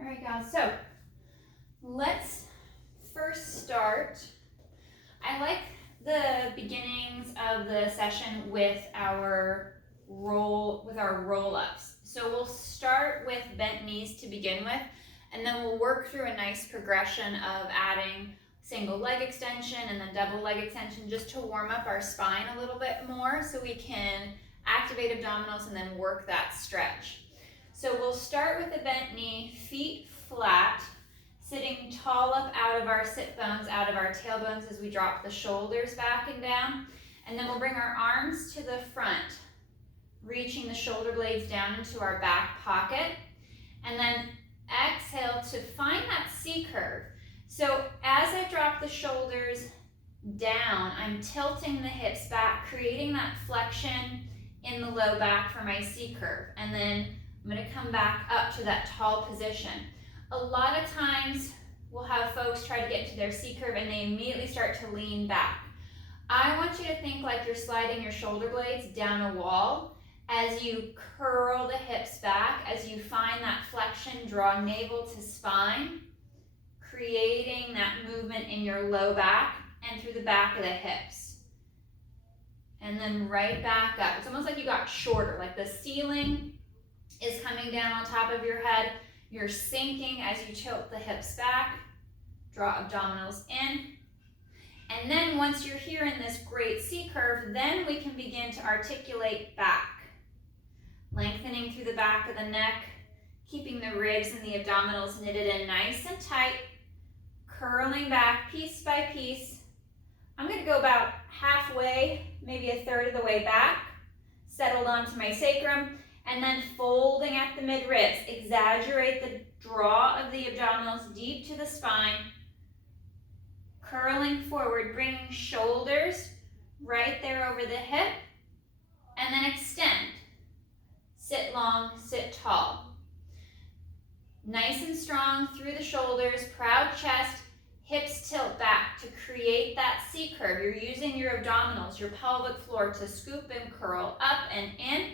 All right, guys, so let's first start. I like the beginnings of the session with our roll-ups. So we'll start with bent knees to begin with, and then we'll work through a nice progression of adding single leg extension and then double leg extension just to warm up our spine a little bit more so we can activate abdominals and then work that stretch. So we'll start with a bent knee, feet flat, sitting tall up out of our sit bones, out of our tailbones as we drop the shoulders back and down. And then we'll bring our arms to the front, reaching the shoulder blades down into our back pocket. And then exhale to find that C curve. So as I drop the shoulders down, I'm tilting the hips back, creating that flexion in the low back for my C curve. And then I'm going to come back up to that tall position. A lot of times we'll have folks try to get to their C curve and they immediately start to lean back. I want you to think like you're sliding your shoulder blades down a wall as you curl the hips back, as you find that flexion, draw navel to spine, creating that movement in your low back and through the back of the hips. And then right back up. It's almost like you got shorter, like the ceiling is coming down on top of your head. You're sinking as you tilt the hips back, draw abdominals in. And then once you're here in this great C curve, then we can begin to articulate back. Lengthening through the back of the neck, keeping the ribs and the abdominals knitted in nice and tight, curling back piece by piece. I'm going to go about halfway, maybe a third of the way back, settled onto my sacrum, and then folding at the mid-ribs. Exaggerate the draw of the abdominals deep to the spine, curling forward, bringing shoulders right there over the hip, and then extend. Sit long, sit tall. Nice and strong through the shoulders, proud chest, hips tilt back to create that C curve. You're using your abdominals, your pelvic floor to scoop and curl up and in,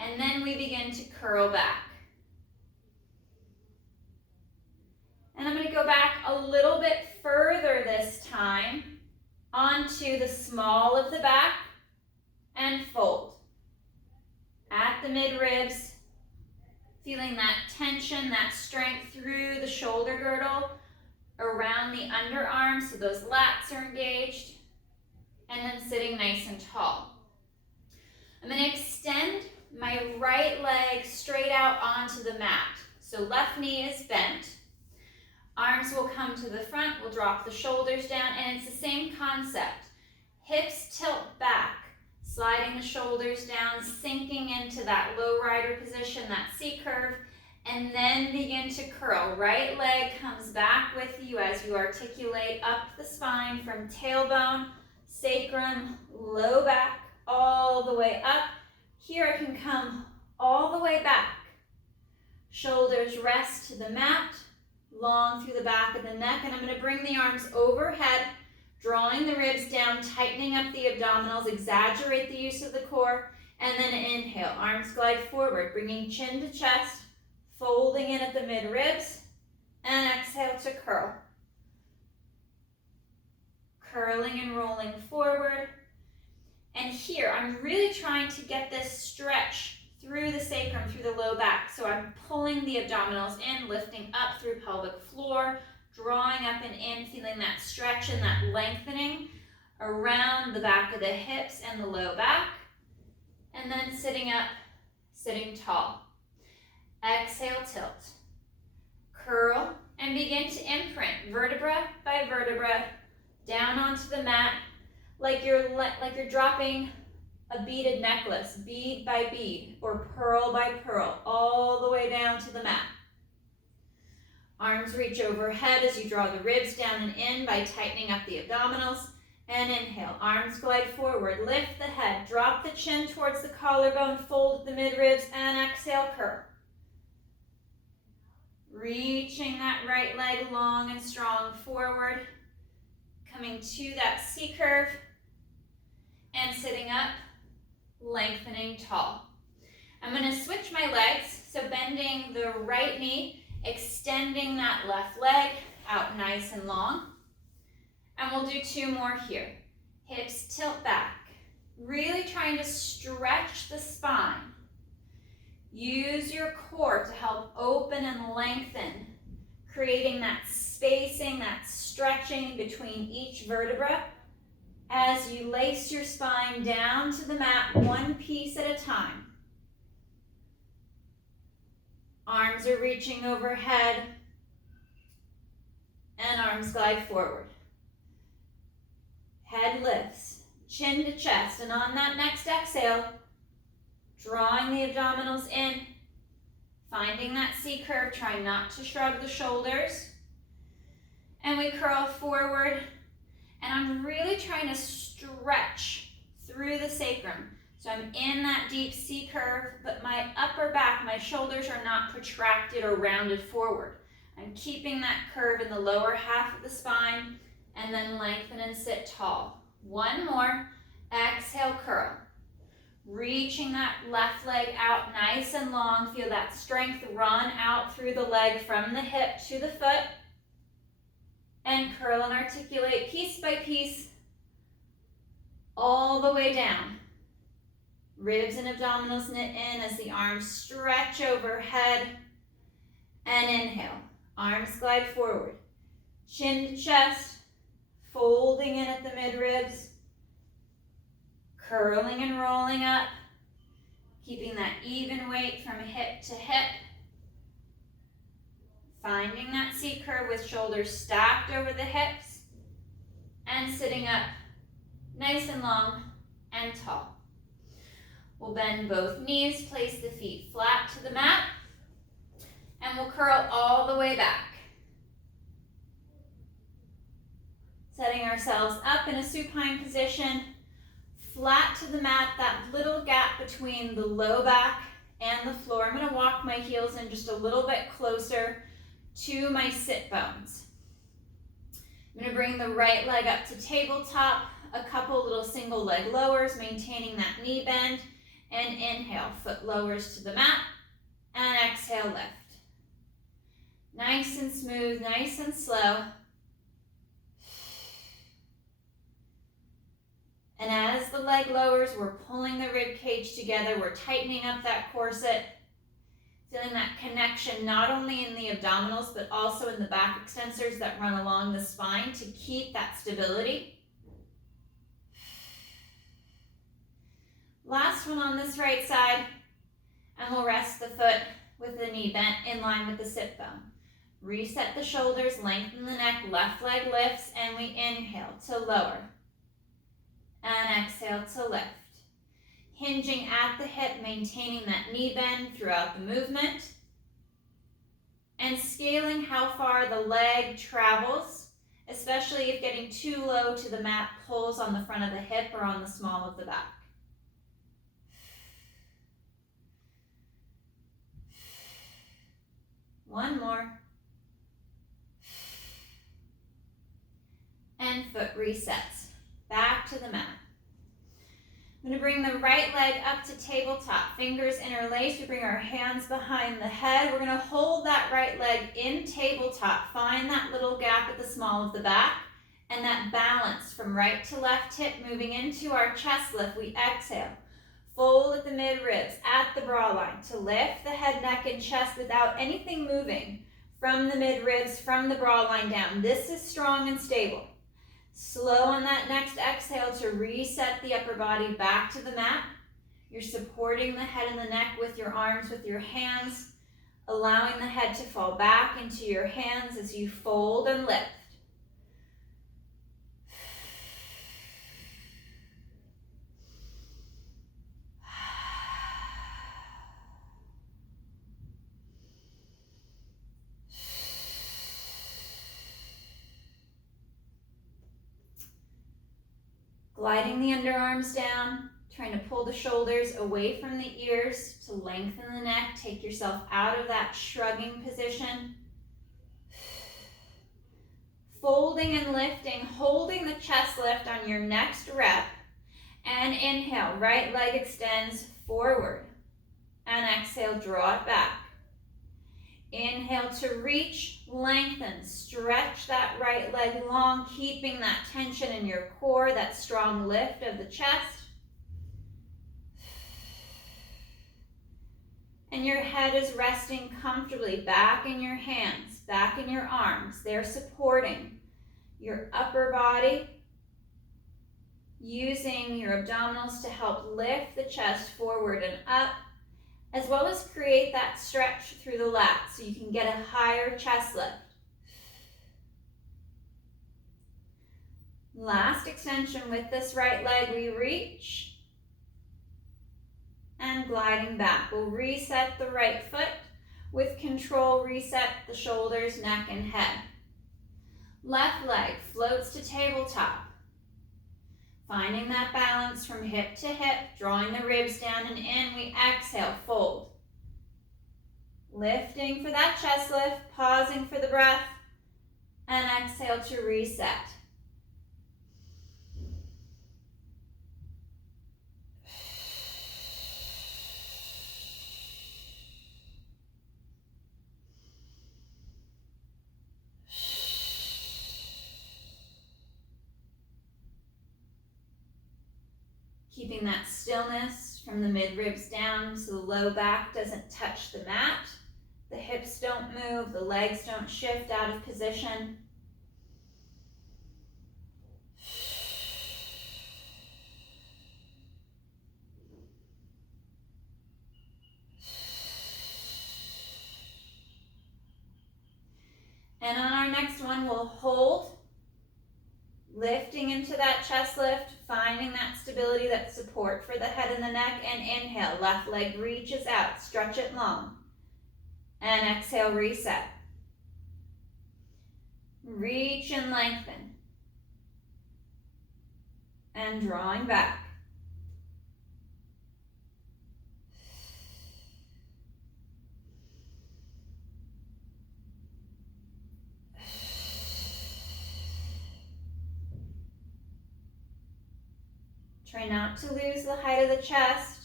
and then we begin to curl back. And I'm going to go back a little bit further this time onto the small of the back and fold. At the mid-ribs, feeling that tension, that strength through the shoulder girdle, around the underarms, so those lats are engaged, and then sitting nice and tall. I'm going to extend my right leg straight out onto the mat. So left knee is bent. Arms will come to the front, we'll drop the shoulders down, and it's the same concept. Hips tilt back, sliding the shoulders down, sinking into that low rider position, that C curve, and then begin to curl. Right leg comes back with you as you articulate up the spine from tailbone, sacrum, low back, all the way up. Here I can come all the way back. Shoulders rest to the mat, long through the back of the neck, and I'm going to bring the arms overhead, drawing the ribs down, tightening up the abdominals, exaggerate the use of the core, and then inhale. Arms glide forward, bringing chin to chest, folding in at the mid-ribs, and exhale to curl. Curling and rolling forward. And here, I'm really trying to get this stretch through the sacrum, through the low back. So I'm pulling the abdominals in, lifting up through pelvic floor, drawing up and in, feeling that stretch and that lengthening around the back of the hips and the low back. And then sitting up, sitting tall. Exhale, tilt. Curl and begin to imprint vertebra by vertebra down onto the mat like you're dropping a beaded necklace, bead by bead or pearl by pearl, all the way down to the mat. Arms reach overhead as you draw the ribs down and in by tightening up the abdominals. And inhale, arms glide forward, lift the head, drop the chin towards the collarbone, fold the mid-ribs, and exhale, curl. Reaching that right leg long and strong forward, coming to that C curve, and sitting up, lengthening tall. I'm going to switch my legs, so bending the right knee Extending that left leg out nice and long. And we'll do 2 more here. Hips tilt back. Really trying to stretch the spine. Use your core to help open and lengthen, creating that spacing, that stretching between each vertebra as you lace your spine down to the mat, one piece at a time. Arms are reaching overhead and arms glide forward. Head lifts, chin to chest, and on that next exhale, drawing the abdominals in, finding that C curve, try not to shrug the shoulders. And we curl forward, and I'm really trying to stretch through the sacrum. So I'm in that deep C curve, but my upper back, my shoulders are not protracted or rounded forward. I'm keeping that curve in the lower half of the spine, and then lengthen and sit tall. 1 more, exhale, curl. Reaching that left leg out nice and long. Feel that strength run out through the leg from the hip to the foot. And curl and articulate piece by piece all the way down. Ribs and abdominals knit in as the arms stretch overhead. And inhale, arms glide forward. Chin to chest, folding in at the midribs. Curling and rolling up, keeping that even weight from hip to hip. Finding that C curve with shoulders stacked over the hips and sitting up nice and long and tall. We'll bend both knees, place the feet flat to the mat, and we'll curl all the way back. Setting ourselves up in a supine position, flat to the mat, that little gap between the low back and the floor. I'm going to walk my heels in just a little bit closer to my sit bones. I'm going to bring the right leg up to tabletop, a couple little single leg lowers, maintaining that knee bend, and inhale, foot lowers to the mat, and exhale, lift. Nice and smooth, nice and slow. And as the leg lowers, we're pulling the rib cage together, we're tightening up that corset, feeling that connection not only in the abdominals, but also in the back extensors that run along the spine to keep that stability. Last one on this right side, and we'll rest the foot with the knee bent in line with the sit bone. Reset the shoulders, lengthen the neck, left leg lifts, and we inhale to lower. And exhale to lift. Hinging at the hip, maintaining that knee bend throughout the movement. And scaling how far the leg travels, especially if getting too low to the mat pulls on the front of the hip or on the small of the back. One more. And foot resets. Back to the mat. I'm going to bring the right leg up to tabletop. Fingers interlaced. We bring our hands behind the head. We're going to hold that right leg in tabletop. Find that little gap at the small of the back. And that balance from right to left hip moving into our chest lift. We exhale. Fold at the mid-ribs, at the bra line, to lift the head, neck, and chest without anything moving from the mid-ribs, from the bra line down. This is strong and stable. Slow on that next exhale to reset the upper body back to the mat. You're supporting the head and the neck with your arms, with your hands, allowing the head to fall back into your hands as you fold and lift. Gliding the underarms down, trying to pull the shoulders away from the ears to lengthen the neck. Take yourself out of that shrugging position. Folding and lifting, holding the chest lift on your next rep. And inhale, right leg extends forward. And exhale, draw it back. Inhale to reach, lengthen, stretch that right leg long, keeping that tension in your core, that strong lift of the chest. And your head is resting comfortably back in your hands, back in your arms. They're supporting your upper body, using your abdominals to help lift the chest forward and up, as well as create that stretch through the lats so you can get a higher chest lift. Last extension with this right leg, we reach and gliding back. We'll reset the right foot. With control, reset the shoulders, neck, and head. Left leg floats to tabletop. Finding that balance from hip to hip, drawing the ribs down and in, we exhale, fold. Lifting for that chest lift, pausing for the breath, and exhale to reset. Keeping that stillness from the mid-ribs down so the low back doesn't touch the mat. The hips don't move, the legs don't shift out of position. And on our next one, we'll hold, lifting into that chest lift, finding that stability, that support for the head and the neck, and inhale, left leg reaches out, stretch it long, and exhale, reset. Reach and lengthen, and drawing back. Try not to lose the height of the chest.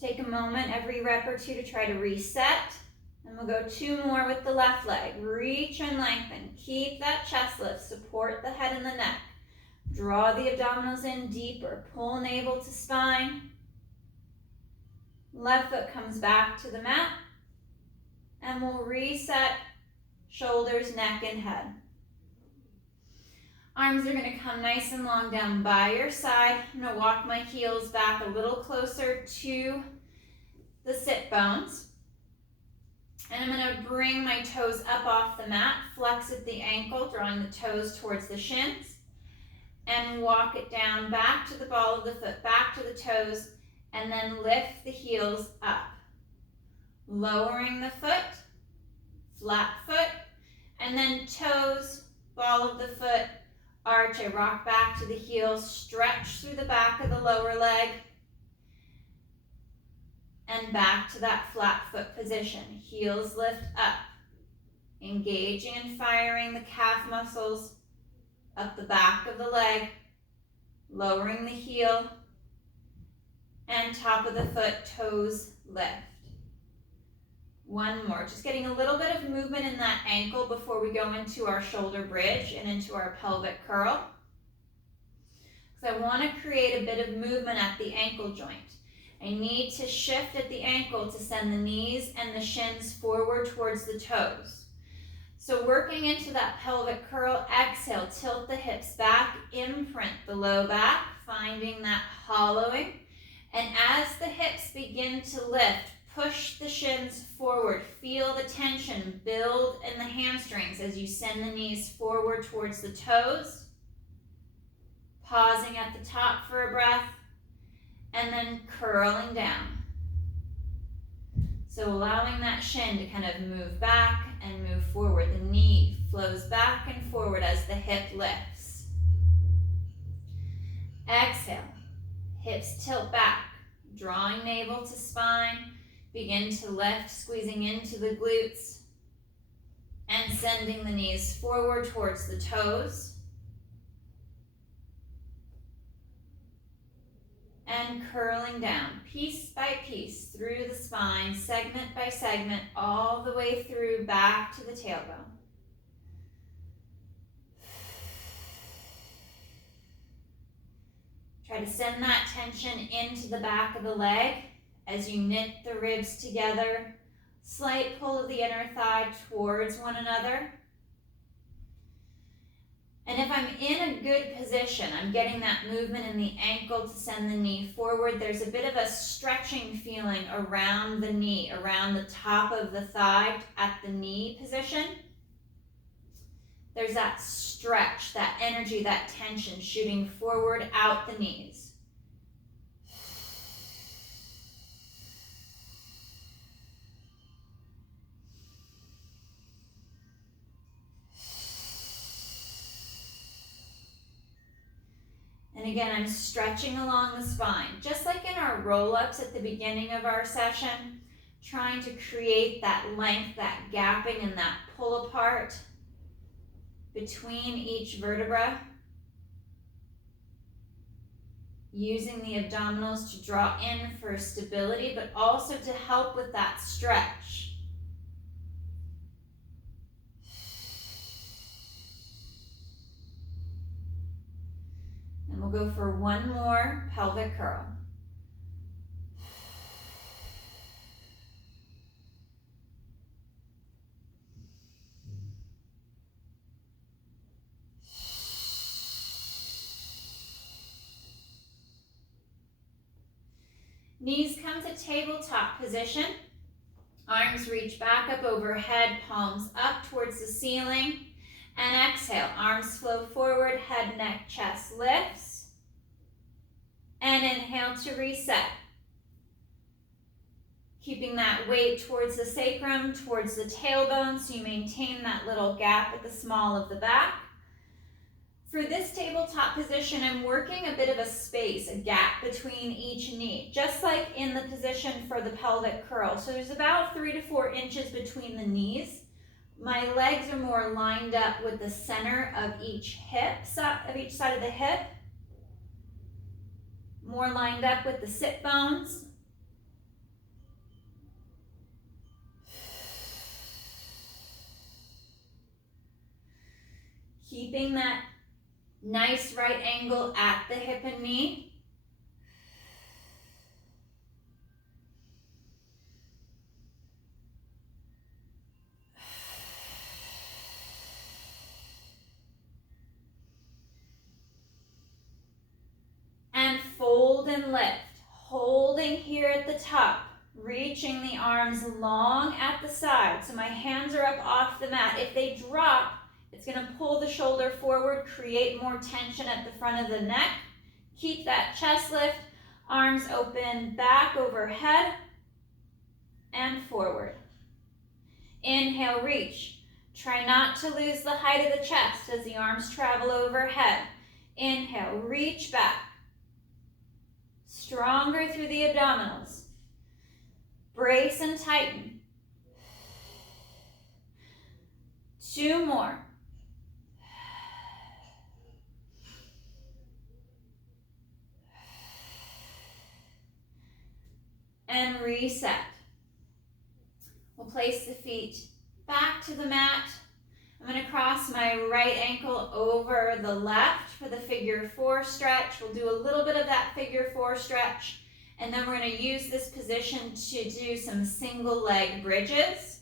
Take a moment every rep or two to try to reset. And we'll go 2 more with the left leg. Reach and lengthen. Keep that chest lift. Support the head and the neck. Draw the abdominals in deeper. Pull navel to spine. Left foot comes back to the mat. And we'll reset shoulders, neck, and head. Arms are going to come nice and long down by your side. I'm going to walk my heels back a little closer to the sit bones. And I'm going to bring my toes up off the mat, flex at the ankle, drawing the toes towards the shins. And walk it down back to the ball of the foot, back to the toes, and then lift the heels up. Lowering the foot, flat foot, and then toes, ball of the foot, arch. I rock back to the heels, stretch through the back of the lower leg, and back to that flat foot position. Heels lift up, engaging and firing the calf muscles up the back of the leg, lowering the heel, and top of the foot, toes lift. One more, just getting a little bit of movement in that ankle before we go into our shoulder bridge and into our pelvic curl. Because I want to create a bit of movement at the ankle joint. I need to shift at the ankle to send the knees and the shins forward towards the toes. So working into that pelvic curl, exhale, tilt the hips back, imprint the low back, finding that hollowing. And as the hips begin to lift, push the shins forward. Feel the tension build in the hamstrings as you send the knees forward towards the toes. Pausing at the top for a breath, and then curling down. So allowing that shin to kind of move back and move forward. The knee flows back and forward as the hip lifts. Exhale, hips tilt back, drawing navel to spine. Begin to lift, squeezing into the glutes, and sending the knees forward towards the toes. and curling down, piece by piece, through the spine, segment by segment, all the way through back to the tailbone. Try to send that tension into the back of the leg as you knit the ribs together. Slight pull of the inner thigh towards one another. And if I'm in a good position, I'm getting that movement in the ankle to send the knee forward. There's a bit of a stretching feeling around the knee, around the top of the thigh at the knee position. There's that stretch, that energy, that tension shooting forward out the knees. And again, I'm stretching along the spine, just like in our roll-ups at the beginning of our session, trying to create that length, that gapping, and that pull apart between each vertebra. Using the abdominals to draw in for stability, but also to help with that stretch. And we'll go for one more pelvic curl. Knees come to tabletop position. Arms reach back up overhead, palms up towards the ceiling. And exhale, arms flow forward, head, neck, chest lifts. And inhale to reset. Keeping that weight towards the sacrum, towards the tailbone, so you maintain that little gap at the small of the back. For this tabletop position, I'm working a bit of a space, a gap between each knee, just like in the position for the pelvic curl. So there's about 3 to 4 inches between the knees. My legs are more lined up with the center of each side of the hip. More lined up with the sit bones. Keeping that nice right angle at the hip and knee. And fold and lift, holding here at the top, reaching the arms long at the side. So my hands are up off the mat. If they drop, it's going to pull the shoulder forward, create more tension at the front of the neck. Keep that chest lift, arms open back overhead and forward. Inhale, reach. Try not to lose the height of the chest as the arms travel overhead. Inhale, reach back. Stronger through the abdominals. Brace and tighten. 2 more. And reset. We'll place the feet back to the mat. I'm going to cross my right ankle over the left for the figure 4 stretch. We'll do a little bit of that figure 4 stretch, and then we're going to use this position to do some single leg bridges.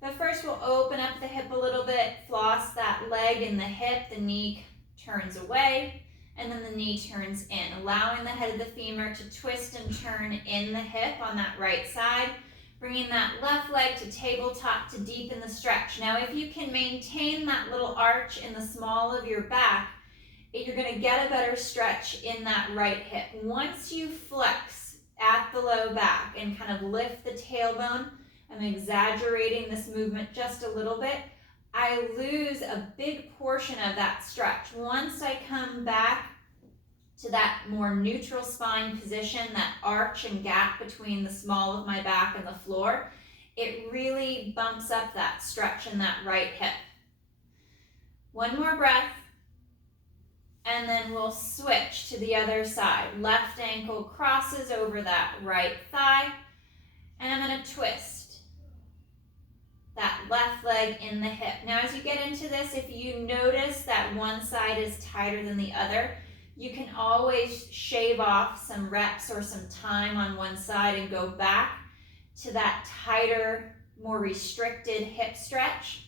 But first we'll open up the hip a little bit, floss that leg in the hip, the knee turns away, and then the knee turns in, allowing the head of the femur to twist and turn in the hip on that right side, bringing that left leg to tabletop to deepen the stretch. Now, if you can maintain that little arch in the small of your back, you're going to get a better stretch in that right hip. Once you flex at the low back and kind of lift the tailbone, I'm exaggerating this movement just a little bit, I lose a big portion of that stretch. Once I come back to that more neutral spine position, that arch and gap between the small of my back and the floor, it really bumps up that stretch in that right hip. One more breath, And then we'll switch to the other side. Left ankle crosses over that right thigh. And I'm going to twist that left leg in the hip. Now as you get into this, if you notice that one side is tighter than the other, you can always shave off some reps or some time on one side and go back to that tighter, more restricted hip stretch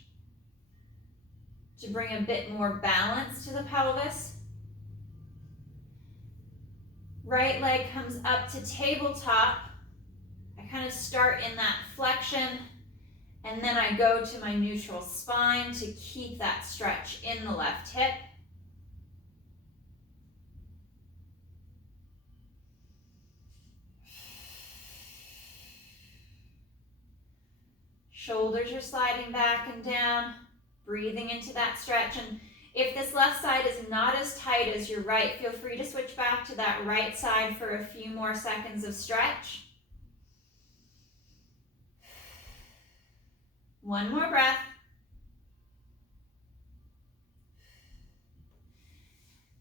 to bring a bit more balance to the pelvis. Right leg comes up to tabletop. I kind of start in that flexion, and then I go to my neutral spine to keep that stretch in the left hip. Shoulders are sliding back and down, breathing into that stretch. And if this left side is not as tight as your right, feel free to switch back to that right side for a few more seconds of stretch. One more breath.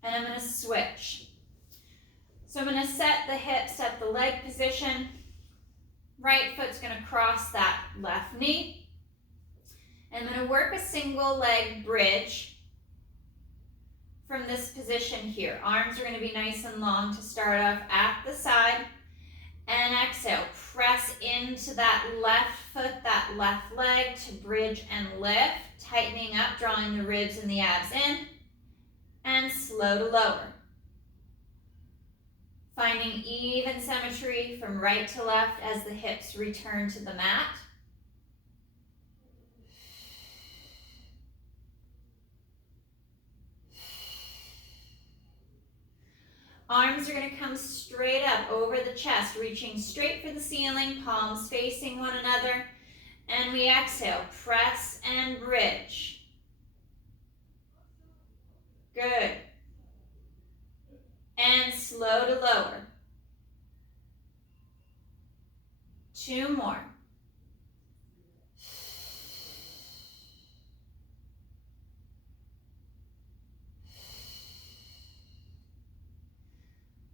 And I'm going to switch. So I'm going to set the hips at the leg position. Right foot's going to cross that left knee. And I'm going to work a single leg bridge from this position here. Arms are going to be nice and long to start off at the side. And exhale, press into that left foot, that left leg to bridge and lift, tightening up, drawing the ribs and the abs in, and slow to lower. Finding even symmetry from right to left as the hips return to the mat. Arms are going to come straight up over the chest, reaching straight for the ceiling, palms facing one another. And we exhale, press and bridge. Good. And slow to lower. 2 more.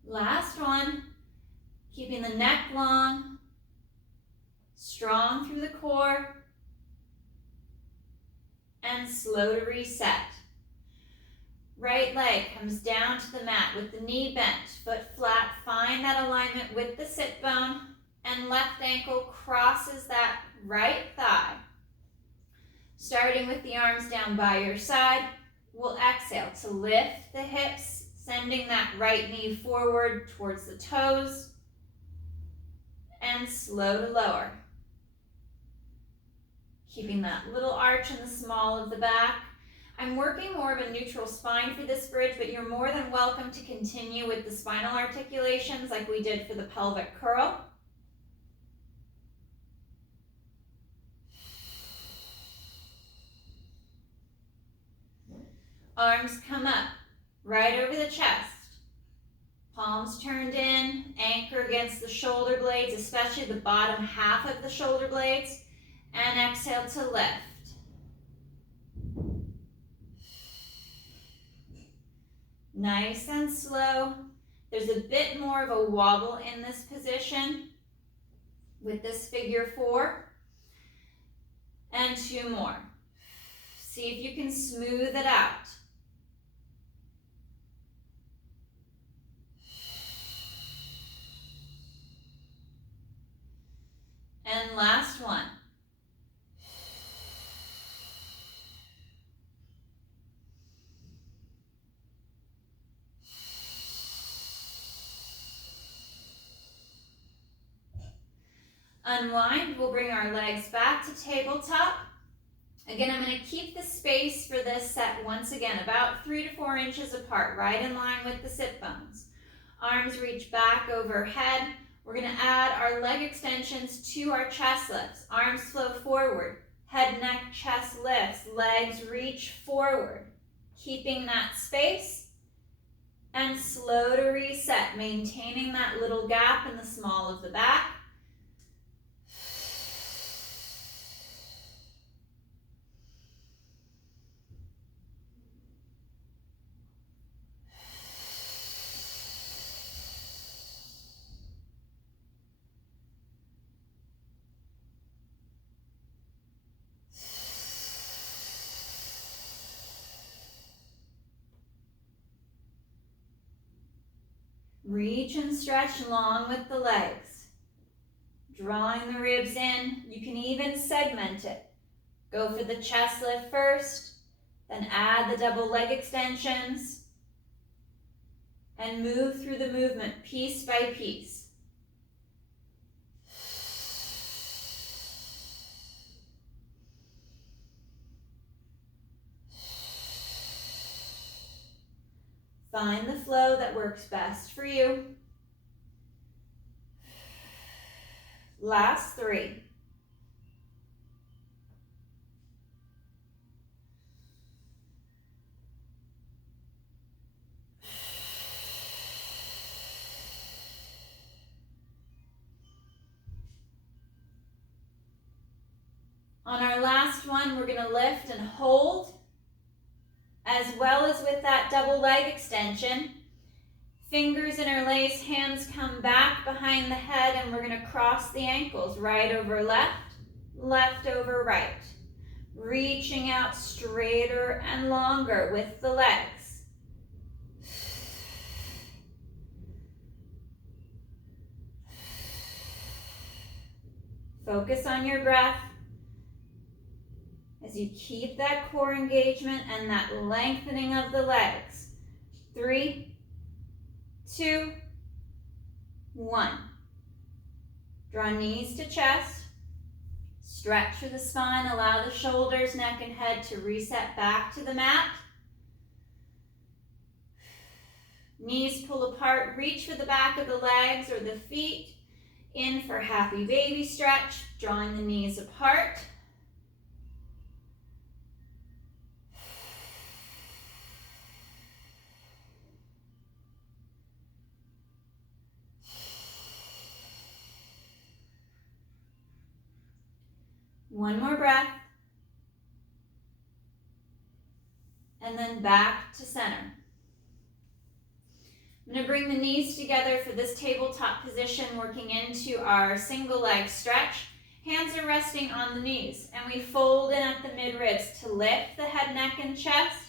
Last one. Keeping the neck long, strong through the core, and slow to reset. Right leg comes down to the mat with the knee bent, foot flat. Find that alignment with the sit bone, and left ankle crosses that right thigh. Starting with the arms down by your side, we'll exhale to lift the hips, sending that right knee forward towards the toes, and slow to lower. Keeping that little arch in the small of the back. I'm working more of a neutral spine for this bridge, but you're more than welcome to continue with the spinal articulations like we did for the pelvic curl. Arms come up, right over the chest. Palms turned in, anchor against the shoulder blades, especially the bottom half of the shoulder blades, and exhale to lift. Nice and slow. There's a bit more of a wobble in this position with this figure 4. And 2 more. See if you can smooth it out. And last one. Unwind, we'll bring our legs back to tabletop. Again, I'm going to keep the space for this set once again about 3 to 4 inches apart, right in line with the sit bones. Arms reach back overhead. We're going to add our leg extensions to our chest lifts. Arms flow forward, head, neck, chest lifts, legs reach forward, keeping that space, and slow to reset, maintaining that little gap in the small of the back. Reach and stretch long with the legs. Drawing the ribs in. You can even segment it. Go for the chest lift first, then add the double leg extensions, and move through the movement piece by piece. Find the flow that works best for you. Last 3. On our last one, we're going to lift and hold, as well as with that double leg extension. Fingers interlace, hands come back behind the head, and we're going to cross the ankles. Right over left, left over right. Reaching out straighter and longer with the legs. Focus on your breath as you keep that core engagement and that lengthening of the legs. 3, 2, 1. Draw knees to chest. Stretch through the spine. Allow the shoulders, neck, and head to reset back to the mat. Knees pull apart. Reach for the back of the legs or the feet. In for happy baby stretch. Drawing the knees apart. One more breath. And then back to center. I'm going to bring the knees together for this tabletop position, working into our single leg stretch. Hands are resting on the knees, and we fold in at the mid-ribs to lift the head, neck, and chest.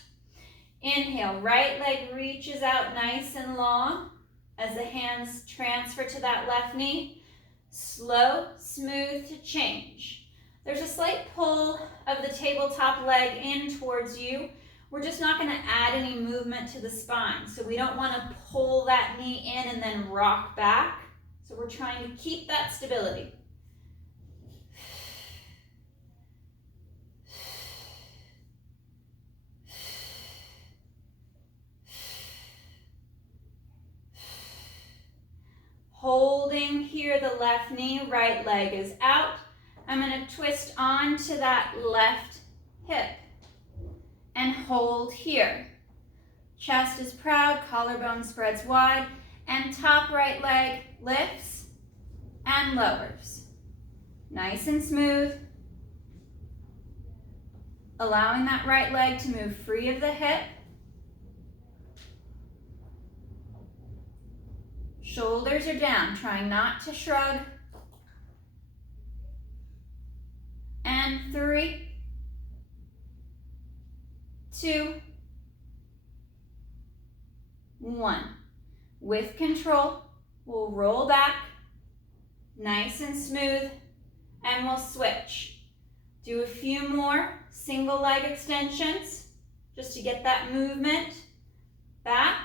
Inhale, right leg reaches out nice and long as the hands transfer to that left knee. Slow, smooth to change. There's a slight pull of the tabletop leg in towards you. We're just not going to add any movement to the spine. So we don't want to pull that knee in and then rock back. So we're trying to keep that stability. Holding here the left knee, right leg is out. I'm going to twist onto that left hip and hold here. Chest is proud, collarbone spreads wide, and top right leg lifts and lowers. Nice and smooth. Allowing that right leg to move free of the hip. Shoulders are down, trying not to shrug. And 3, 2, 1. With control, we'll roll back, nice and smooth, and we'll switch. Do a few more single leg extensions, just to get that movement back,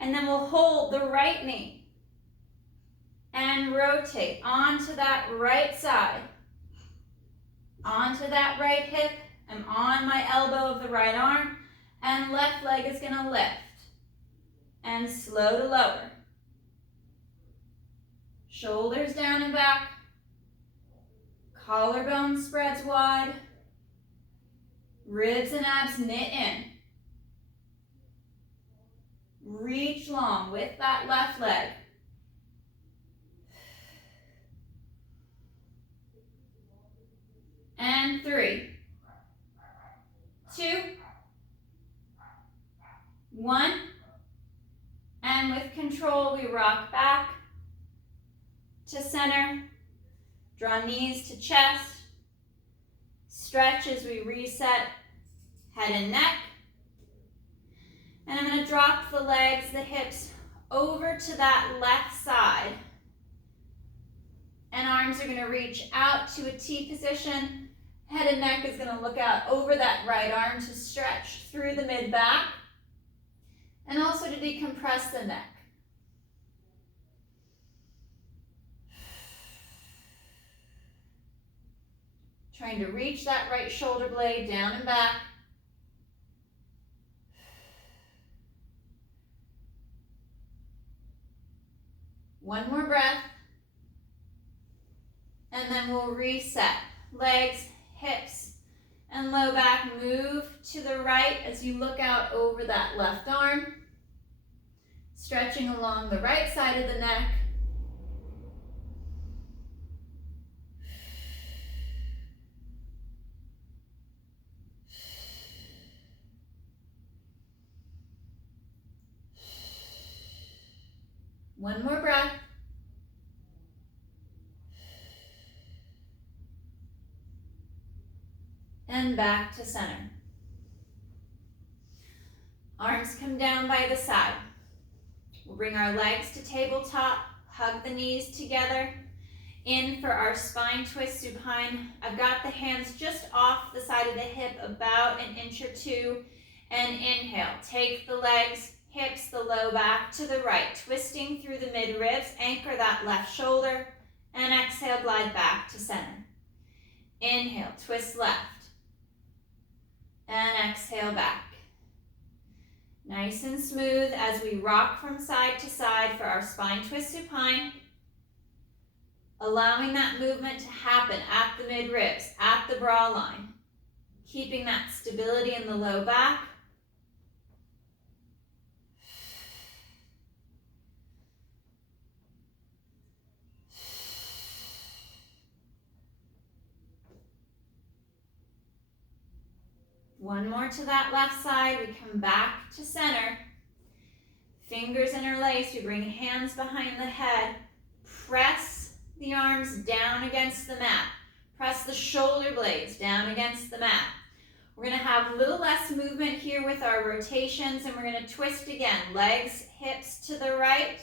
and then we'll hold the right knee and rotate onto that right side. Onto that right hip. I'm on my elbow of the right arm, and left leg is going to lift. And slow to lower. Shoulders down and back. Collarbone spreads wide. Ribs and abs knit in. Reach long with that left leg. And 3, 2, 1. And with control, we rock back to center. Draw knees to chest. Stretch as we reset head and neck. And I'm going to drop the legs, the hips over to that left side. And arms are going to reach out to a T position. Head and neck is going to look out over that right arm to stretch through the mid-back. And also to decompress the neck. Trying to reach that right shoulder blade down and back. One more breath. And then we'll reset. Legs, hips, and low back move to the right as you look out over that left arm. Stretching along the right side of the neck. One more breath. And back to center. Arms come down by the side. We'll bring our legs to tabletop, hug the knees together. In for our spine twist supine. I've got the hands just off the side of the hip, about an inch or two. And inhale, take the legs, hips, the low back to the right, twisting through the mid-ribs, anchor that left shoulder, and exhale, glide back to center. Inhale, twist left, and exhale back. Nice and smooth as we rock from side to side for our spine twist supine. Allowing that movement to happen at the mid-ribs, at the bra line. Keeping that stability in the low back. One more to that left side. We come back to center. Fingers interlace. We bring hands behind the head. Press the arms down against the mat. Press the shoulder blades down against the mat. We're going to have a little less movement here with our rotations, and we're going to twist again. Legs, hips to the right,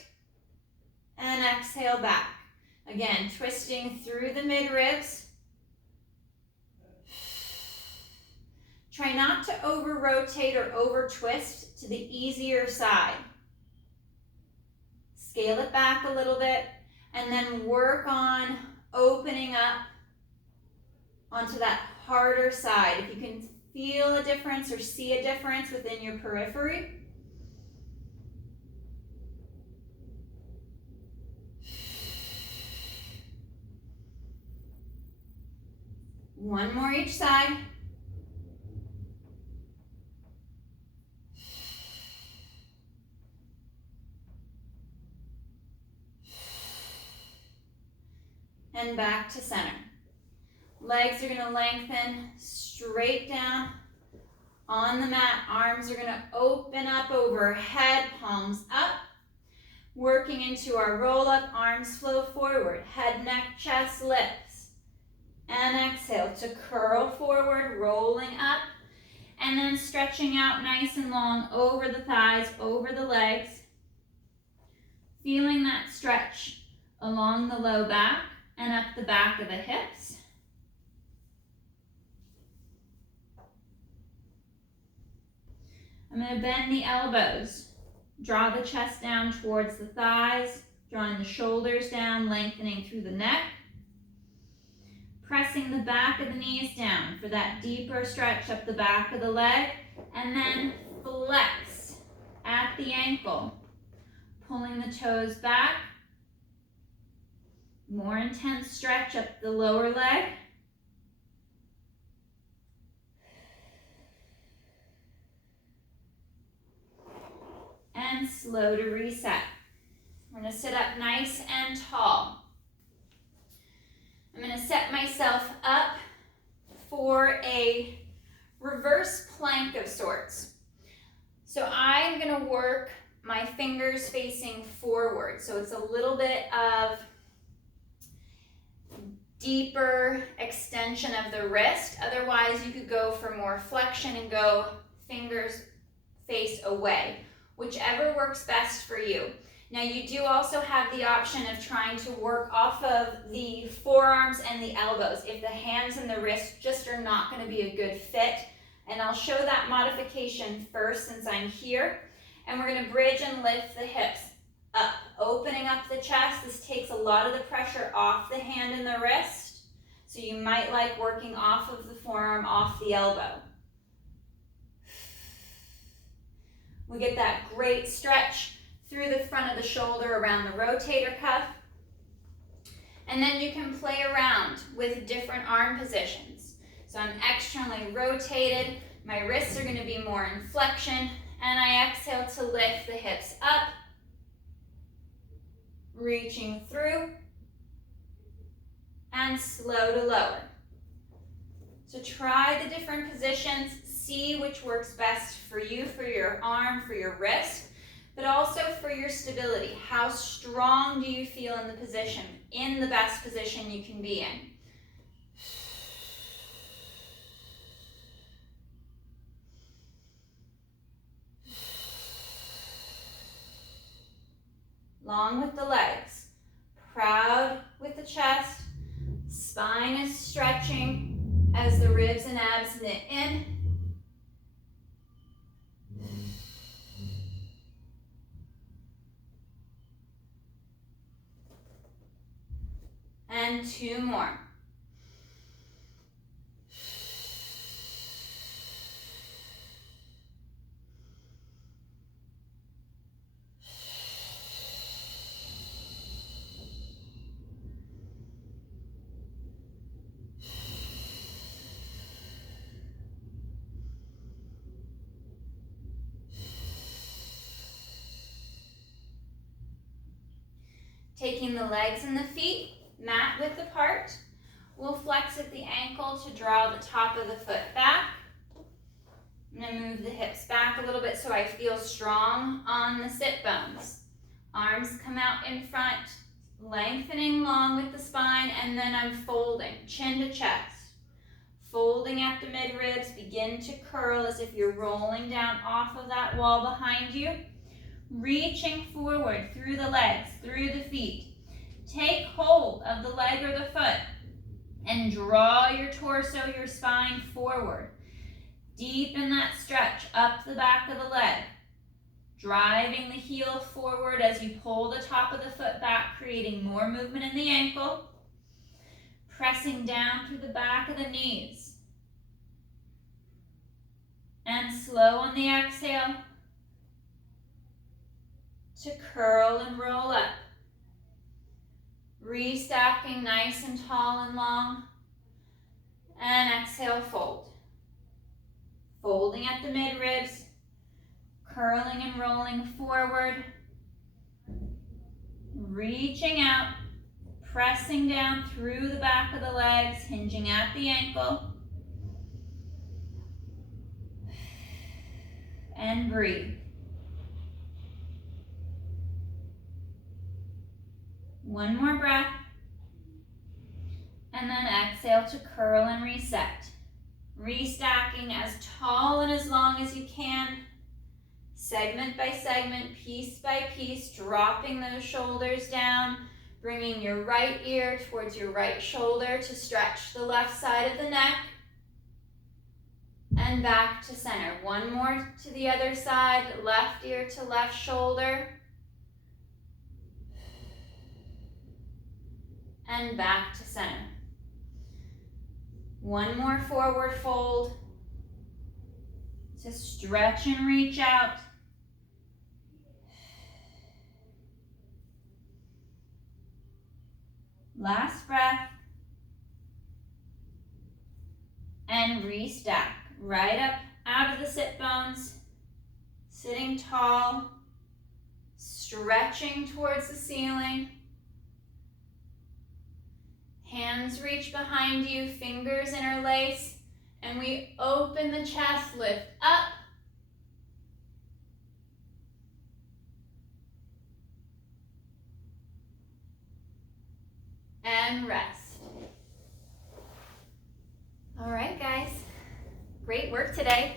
and exhale back. Again, twisting through the mid-ribs. Try not to over-rotate or over-twist to the easier side. Scale it back a little bit, and then work on opening up onto that harder side. If you can feel a difference or see a difference within your periphery. One more each side. And back to center. Legs are going to lengthen straight down on the mat. Arms are going to open up overhead, palms up. Working into our roll up, arms flow forward. Head, neck, chest lifts. And exhale to curl forward, rolling up. And then stretching out nice and long over the thighs, over the legs. Feeling that stretch along the low back and up the back of the hips. I'm going to bend the elbows. Draw the chest down towards the thighs, drawing the shoulders down, lengthening through the neck. Pressing the back of the knees down for that deeper stretch up the back of the leg. And then flex at the ankle. Pulling the toes back. More intense stretch up the lower leg. And slow to reset. We're going to sit up nice and tall. I'm going to set myself up for a reverse plank of sorts. So I'm going to work my fingers facing forward. So it's a little bit of deeper extension of the wrist. Otherwise, you could go for more flexion and go fingers face away. Whichever works best for you. Now you do also have the option of trying to work off of the forearms and the elbows if the hands and the wrists just are not going to be a good fit. And I'll show that modification first since I'm here. And we're going to bridge and lift the hips up, opening up the chest. This takes a lot of the pressure off the hand and the wrist. So you might like working off of the forearm, off the elbow. We get that great stretch through the front of the shoulder around the rotator cuff. And then you can play around with different arm positions. So I'm externally rotated, my wrists are going to be more in flexion, and I exhale to lift the hips up, reaching through, and slow to lower. So try the different positions, see which works best for you, for your arm, for your wrist, but also for your stability. How strong do you feel in the position, in the best position you can be in? Long with the legs, proud with the chest, spine is stretching as the ribs and abs knit in. And 2 more. Taking the legs and the feet mat width apart, we'll flex at the ankle to draw the top of the foot back. I'm going to move the hips back a little bit so I feel strong on the sit bones. Arms come out in front, lengthening long with the spine, and then I'm folding, chin to chest. Folding at the mid-ribs, begin to curl as if you're rolling down off of that wall behind you. Reaching forward through the legs, through the feet. Take hold of the leg or the foot and draw your torso, your spine forward. Deepen that stretch up the back of the leg. Driving the heel forward as you pull the top of the foot back, creating more movement in the ankle. Pressing down through the back of the knees. And slow on the exhale to curl and roll up. Restacking nice and tall and long. And exhale, fold. Folding at the mid-ribs, curling and rolling forward. Reaching out, pressing down through the back of the legs, hinging at the ankle. And breathe. One more breath. And then exhale to curl and reset. Restacking as tall and as long as you can. Segment by segment, piece by piece, dropping those shoulders down, bringing your right ear towards your right shoulder to stretch the left side of the neck. And back to center. One more to the other side, left ear to left shoulder. And back to center. One more forward fold to stretch and reach out. Last breath. And restack. Right up out of the sit bones. Sitting tall. Stretching towards the ceiling. Hands reach behind you, fingers interlace, and we open the chest, lift up. And rest. All right, guys. Great work today.